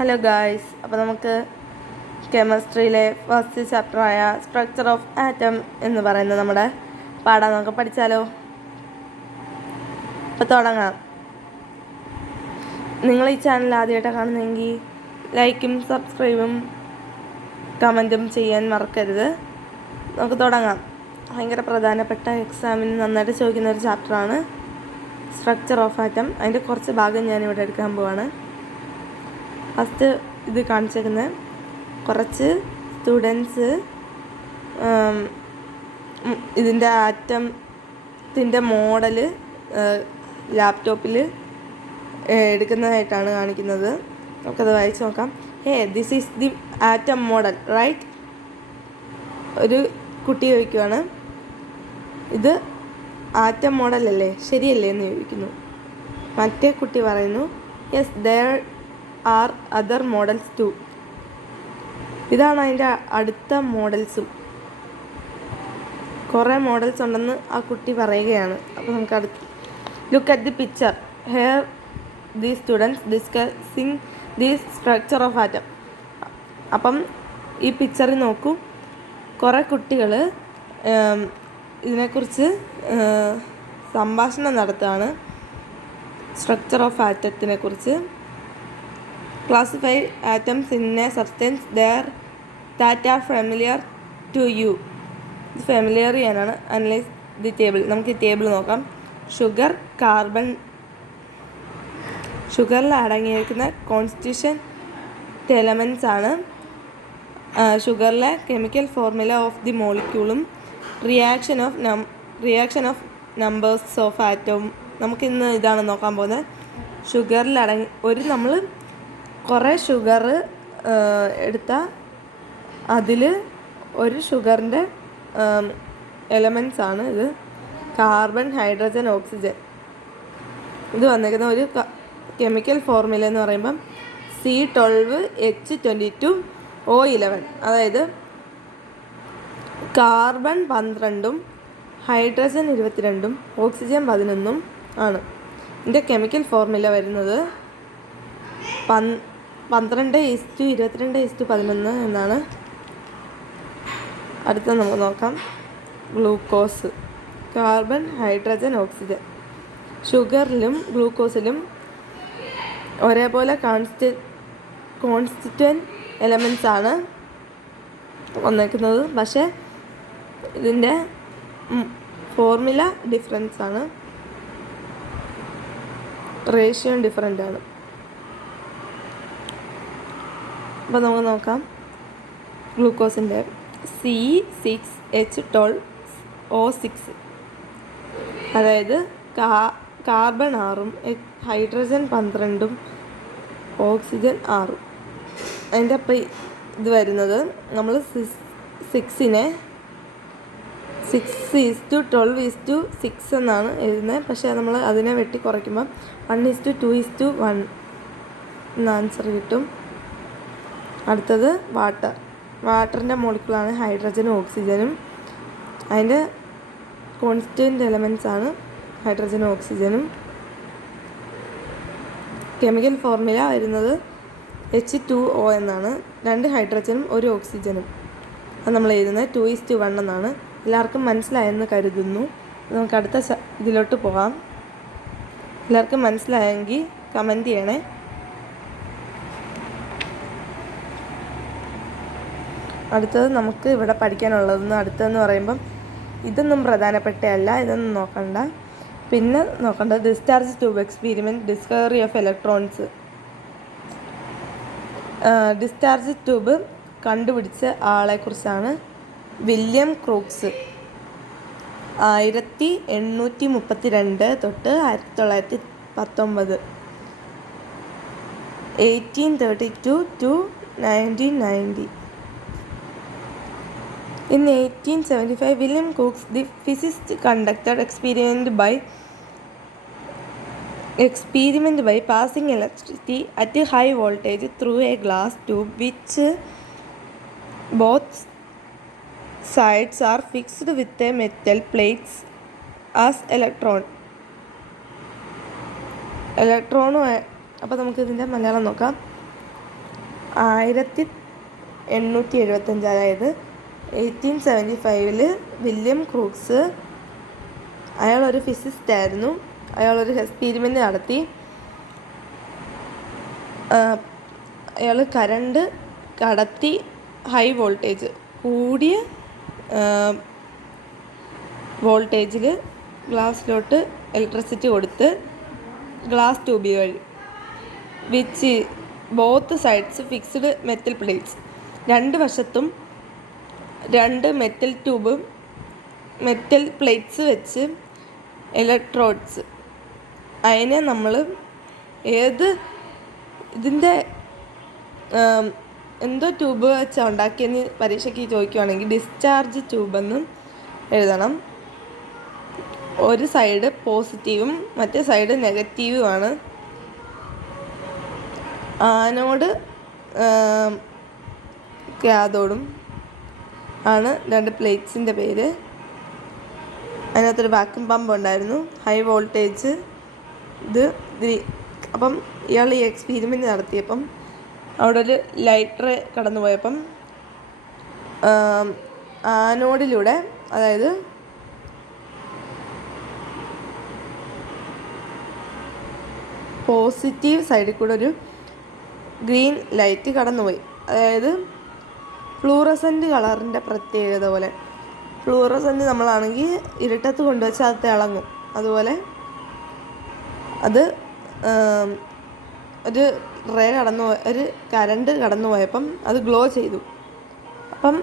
Hello guys, അപ്പോൾ നമുക്ക് കെമിസ്ട്രിയിലെ first ചാപ്റ്ററായ structure of atom എന്ന് പറയുന്ന നമ്മുടെ പാഠം നമുക്ക് പഠിച്ചാലോ? അപ്പോൾ തുടങ്ങാം. നിങ്ങൾ ഈ ചാനൽ ആദ്യമായിട്ടാണ് കാണുന്നതെങ്കിൽ ലൈക്കും സബ്സ്ക്രൈബും കമൻറ്റും ചെയ്യാൻ മറക്കരുത്. നമുക്ക് തുടങ്ങാം. ഭയങ്കര പ്രധാനപ്പെട്ട എക്സാമിന് നന്നായിട്ട് ചോദിക്കുന്ന ഒരു ചാപ്റ്ററാണ് സ്ട്രക്ചർ ഓഫ് ആറ്റം. അതിൻ്റെ കുറച്ച് ഭാഗം ഞാനിവിടെ എടുക്കാൻ പോവാണ്. ഫസ്റ്റ് ഇത് കാണിച്ചേക്കുന്നത് കുറച്ച് സ്റ്റുഡൻസ് ഇതിൻ്റെ ആറ്റത്തിൻ്റെ മോഡൽ ലാപ്ടോപ്പിൽ എടുക്കുന്നതായിട്ടാണ് കാണിക്കുന്നത്. നമുക്കത് വായിച്ച് നോക്കാം. This is the atom model right. ഒരു കുട്ടി ചോദിക്കുവാണ്, ഇത് ആറ്റം മോഡലല്ലേ, ശരിയല്ലേ എന്ന് ചോദിക്കുന്നു. മറ്റേ കുട്ടി പറയുന്നു, yes there are other models too. ഇതാണ് അതിൻ്റെ അടുത്ത മോഡൽസും. കുറേ മോഡൽസ് ഉണ്ടെന്ന് ആ കുട്ടി പറയുകയാണ്. അപ്പോൾ നമുക്ക് അടുത്ത് look at the picture here the students discussing the structure of atom. അപ്പം ഈ പിക്ചറിൽ നോക്കൂ, കുറേ കുട്ടികൾ ഇതിനെക്കുറിച്ച് സംഭാഷണം നടത്തുകയാണ്. സ്ട്രക്ചർ ഓഫ് ആറ്റത്തിനെ കുറിച്ച്. Classify atoms in a substance that are familiar to you. ഇത് ഫെമിലിയർ ചെയ്യാനാണ്. Analyse the table. നമുക്ക് ഈ ടേബിൾ നോക്കാം. ഷുഗറിൽ അടങ്ങിയിരിക്കുന്ന കോൺസ്റ്റിറ്റ്യൂഷൻറ്റ് എലമെൻറ്റ്സ് ആണ്. ഷുഗറിലെ കെമിക്കൽ ഫോർമുല ഓഫ് ദി മോളിക്യൂളും റിയാക്ഷൻ ഓഫ് നമ്പേഴ്സ് ഓഫ് ആറ്റവും. നമുക്കിന്ന് ഇതാണ് നോക്കാൻ പോകുന്നത്. ഷുഗറിൽ നമ്മൾ കുറേ ഷുഗർ എടുത്താൽ അതിൽ ഒരു ഷുഗറിൻ്റെ എലമെൻറ്റ്സ് ആണ് ഇത്. Carbon, hydrogen, oxygen. ഇത് വന്നിരിക്കുന്ന ഒരു കെമിക്കൽ ഫോർമുല എന്ന് പറയുമ്പം C12H22O11. അതായത് കാർബൺ 12ഉം ഹൈഡ്രജൻ 22ഉം ഓക്സിജൻ 11ഉം ആണ്. ഇതിൻ്റെ കെമിക്കൽ ഫോർമുല വരുന്നത് 12:22:11 എന്നാണ്. അടുത്ത നമുക്ക് നോക്കാം. Glucose, carbon, hydrogen, oxygen. ഷുഗറിലും ഗ്ലൂക്കോസിലും ഒരേപോലെ കോൺസ്റ്റിറ്റ്യൂവൻറ്റ് എലമെൻറ്റ്സ് ആണ് വന്നേക്കുന്നത്. പക്ഷേ ഇതിൻ്റെ ഫോർമുല ഡിഫറൻസ് ആണ്, റേഷ്യോ ഡിഫറൻ്റ് ആണ്. അപ്പോൾ നമുക്ക് നോക്കാം. ഗ്ലൂക്കോസിൻ്റെ C6H12O6, അതായത് കാർബൺ 6ഉം ഹൈഡ്രജൻ 12ഉം ഓക്സിജൻ 6ഉം. അതിൻ്റെ അപ്പം ഇത് വരുന്നത് നമ്മൾ 6നെ 6:12:6 എന്നാണ് എഴുതുന്നത്. പക്ഷേ നമ്മൾ അതിനെ വെട്ടി കുറയ്ക്കുമ്പോൾ 1:2:1 എന്ന ആൻസർ കിട്ടും. അടുത്തത് വാട്ടറിൻ്റെ മോളിക്യൂളാണ് ഹൈഡ്രജനും ഓക്സിജനും. അതിൻ്റെ കോൺസ്റ്റിറ്റ്യൂവൻറ്റ് എലമെൻറ്റ്സ് ആണ് ഹൈഡ്രജനും ഓക്സിജനും. കെമിക്കൽ ഫോർമുല വരുന്നത് H2O എന്നാണ്. 2 ഹൈഡ്രജനും 1 ഓക്സിജനും. അത് നമ്മൾ എഴുതുന്നത് 2:1 എന്നാണ്. എല്ലാവർക്കും മനസ്സിലായെന്ന് കരുതുന്നു. നമുക്ക് അടുത്ത ഇതിലോട്ട് പോകാം. എല്ലാവർക്കും മനസ്സിലായെങ്കിൽ കമൻറ്റ് ചെയ്യണേ. അടുത്തത് നമുക്ക് ഇവിടെ അടുത്തതെന്ന് പറയുമ്പം ഇതൊന്നും പ്രധാനപ്പെട്ടതല്ല, ഇതൊന്നും നോക്കണ്ട. പിന്നെ നോക്കേണ്ടത് discharge tube experiment, discovery of electrons. Discharge tube കണ്ടുപിടിച്ച ആളെക്കുറിച്ചാണ്. William Crookes. 1832 തൊട്ട് 1919, 1832 to 1990. In 1875, William Crookes, the physicist, conducted experiment by passing electricity at a high voltage through a glass tube which both sides are fixed with a metal plates as electron. അപ്പോൾ നമുക്ക് ഇതിൻ്റെ മലയാളം നോക്കാം. 1875, അതായത് 1875 William Crookes, അയാളൊരു ഫിസിസ്റ്റായിരുന്നു. അയാളൊരു experiment നടത്തി. അയാൾ current കടത്തി ഹൈ വോൾട്ടേജ്, കൂടിയ വോൾട്ടേജിൽ ഗ്ലാസ്സിലോട്ട് ഇലക്ട്രിസിറ്റി കൊടുത്ത് ഗ്ലാസ് ട്യൂബ് വഴി, which both sides fixed metal plates, രണ്ട് വശത്തും രണ്ട് മെറ്റൽ പ്ലേറ്റ്സ് വെച്ച് ഇലക്ട്രോഡ്സ്. അതിനെ നമ്മൾ ഇതിൻ്റെ എന്തോ ട്യൂബ് വെച്ചാണ് ഉണ്ടാക്കിയെന്ന് പരീക്ഷയ്ക്ക് ചോദിക്കുകയാണെങ്കിൽ ഡിസ്ചാർജ് ട്യൂബെന്നും എഴുതണം. ഒരു സൈഡ് പോസിറ്റീവും മറ്റേ സൈഡ് നെഗറ്റീവുമാണ്. ആനോഡ് കാഥോഡും ആണ് രണ്ട് പ്ലേറ്റ്സിൻ്റെ പേര്. അതിനകത്തൊരു വാക്യൂം പമ്പ് ഉണ്ടായിരുന്നു, ഹൈ വോൾട്ടേജ്. അപ്പം ഇയാൾ ഈ എക്സ്പീരിമെൻ്റ് നടത്തിയപ്പം അവിടെ ഒരു ലൈറ്റർ കടന്നു പോയപ്പം ആനോഡിലൂടെ, അതായത് പോസിറ്റീവ് സൈഡിൽ കൂടെ ഒരു ഗ്രീൻ ലൈറ്റ് കടന്നുപോയി. അതായത് ഫ്ലൂറസെൻ്റ് കളറിൻ്റെ പ്രത്യേകത പോലെ. ഫ്ലൂറസെൻ്റ് നമ്മളാണെങ്കിൽ ഇരുട്ടത്ത് കൊണ്ടുവച്ചാൽ അത് തിളങ്ങും. അതുപോലെ അത് ഒരു കറണ്ട് കടന്നു പോയപ്പം അത് ഗ്ലോ ചെയ്തു. അപ്പം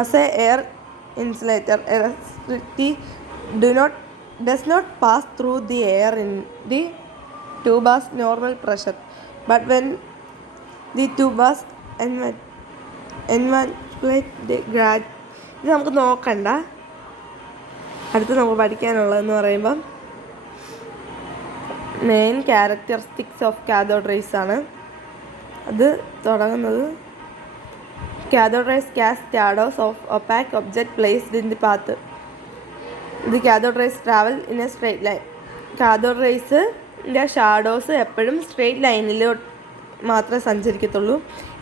as A air insulator, electricity does not pass through the air in the tube as normal pressure, but when the tube was enveloped ഇത് നമുക്ക് നോക്കണ്ട. അടുത്ത് നമുക്ക് പഠിക്കാനുള്ളതെന്ന് പറയുമ്പം main characteristics of cathode rays ആണ്. അത് തുടങ്ങുന്നത് cathode rays cast shadows of opaque object placed in the path. The cathode rays travel in a straight line. Cathode റേസിൻ്റെ ഷാഡോസ് എപ്പോഴും സ്ട്രെയിറ്റ് ലൈനിലോട്ട് മാത്രമേ സഞ്ചരിക്കത്തുള്ളൂ.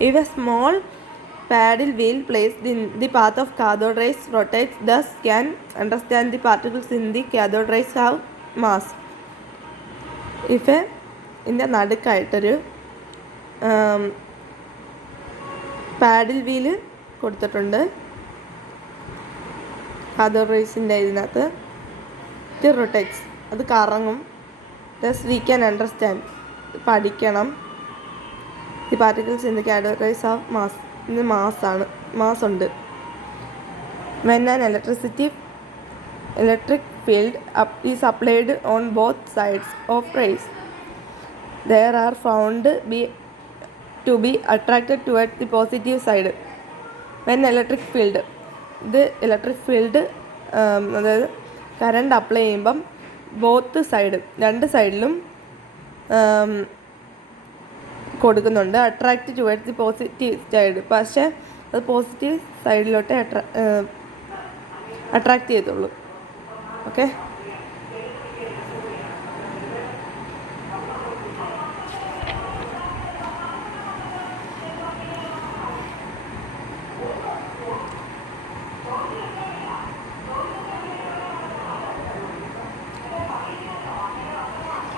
If a small paddle wheel placed in the path of cathode rays rotates, thus can understand the particles in the cathode rays have mass. ഇതിൻ്റെ നടുക്കായിട്ടൊരു പാഡിൽ wheel കൊടുത്തിട്ടുണ്ട് cathode റേസിൻ്റെ ഇതിനകത്ത്. ഇത് റൊട്ടേറ്റ്സ്, അത് കറങ്ങും. ദസ് വി ക്യാൻ അണ്ടർസ്റ്റാൻഡ്, പഠിക്കണം. The particles in the cathode rays have mass. ഇത് mass ഉണ്ട്. When an electric field is applied on both sides of rays, they are found to be attracted towards the positive side. When electric field, അതായത് current apply ചെയ്യുമ്പം both side, രണ്ട് സൈഡിലും കൊടുക്കുന്നുണ്ട്. Attract towards the positive side. പക്ഷേ അത് positive സൈഡിലോട്ടേ attract ചെയ്തുള്ളൂ. Okay,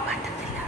പറ്റത്തില്ല.